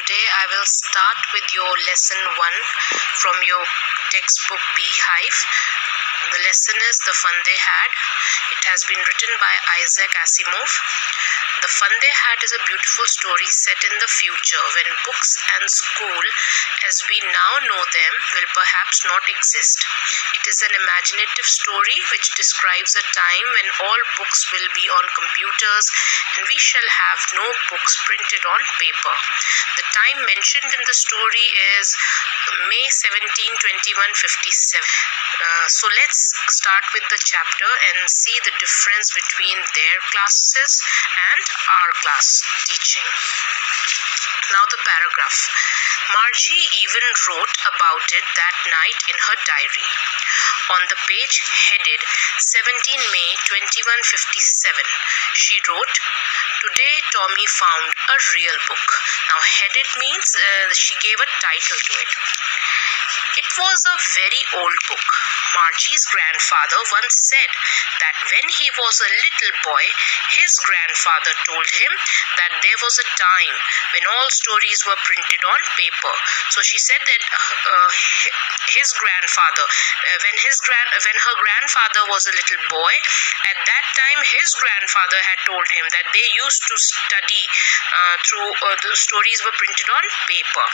Today I will start with your lesson 1 from your textbook Beehive. The lesson is The Fun They Had. It has been written by Isaac Asimov. The Fun They Had is a beautiful story set in the future when books and school as we now know them will perhaps not exist. It is an imaginative story which describes a time when all books will be on computers and we shall have no books printed on paper. The time mentioned in the story is May 17, 2157. So let's start with the chapter and see the difference between their classes and our class teaching. Now the paragraph. Margie even wrote about it that night in her diary. On the page headed 17 May 2157, she wrote, "Today Tommy found a real book." Now headed means she gave a title to it. It was a very old book. Margie's grandfather once said that when he was a little boy, his grandfather told him that there was a time when all stories were printed on paper. So she said that his grandfather, when her grandfather was a little boy, at that time his grandfather had told him that they used to study through the stories were printed on paper.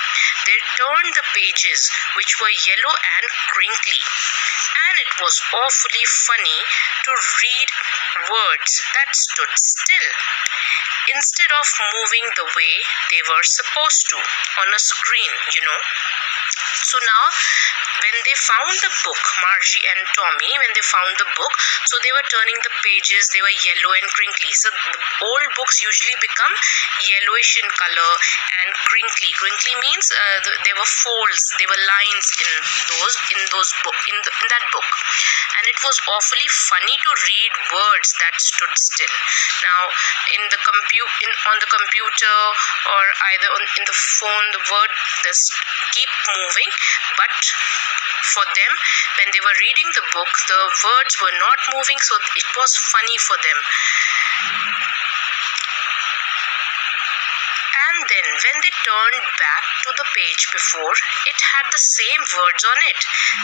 They turned the pages, which were yellow and crinkly, and it was awfully funny to read words that stood still instead of moving the way they were supposed to on a screen, So now, when they found the book, Margie and Tommy, when they found the book, so they were turning the pages, they were yellow and crinkly. So the old books usually become yellowish in color and crinkly. Crinkly means there were folds, there were lines in that book. And it was awfully funny to read words that stood still. Now, on the computer or either in the phone, the word just keep moving, but for them, when they were reading the book, the words were not moving, so it was funny for them. And then when they turned back to the page before, it had the same words on it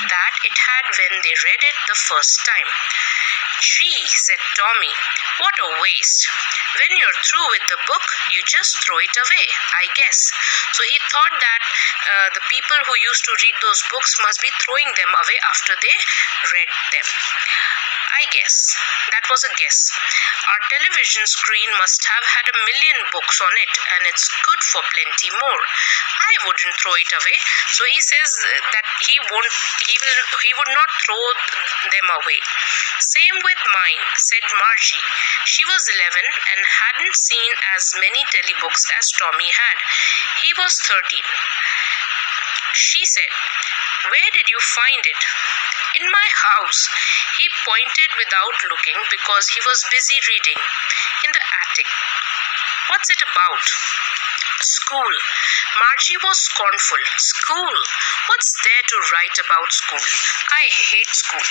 that it had when they read it the first time. "Gee," said Tommy, "what a waste. When you're through with the book, you just throw it away, I guess." So he thought that the people who used to read those books must be throwing them away after they read them. I guess. That was a guess. Our television screen must have had 1,000,000 books on it, and it's good for plenty more. I wouldn't throw it away. So he says that he would not throw them away. "Same with mine," said Margie. She was 11 and hadn't seen as many telebooks as Tommy had. He was 13. She said, "Where did you find it?" "In my house." He pointed without looking because he was busy reading. "In the attic." "What's it about?" "School." Margie was scornful. "School? What's there to write about school? I hate school."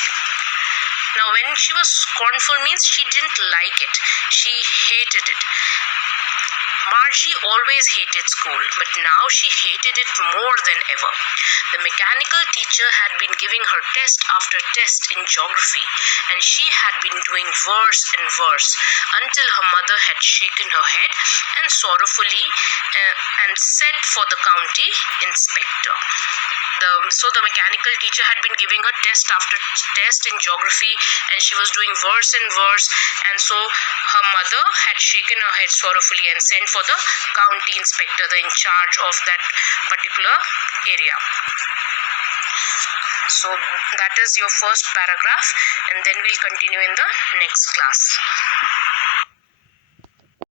Now, when she was scornful means she didn't like it. She hated it. Margie always hated school, but now she hated it more than ever. The mechanical teacher had been giving her test after test in geography, and she had been doing worse and worse until her mother had shaken her head and sorrowfully and said for the county inspector. So the mechanical teacher had been giving her test after test in geography, and she was doing worse and worse, and so her mother had shaken her head sorrowfully and sent for the county inspector, the in charge of that particular area. So that is your first paragraph, and then we'll continue in the next class.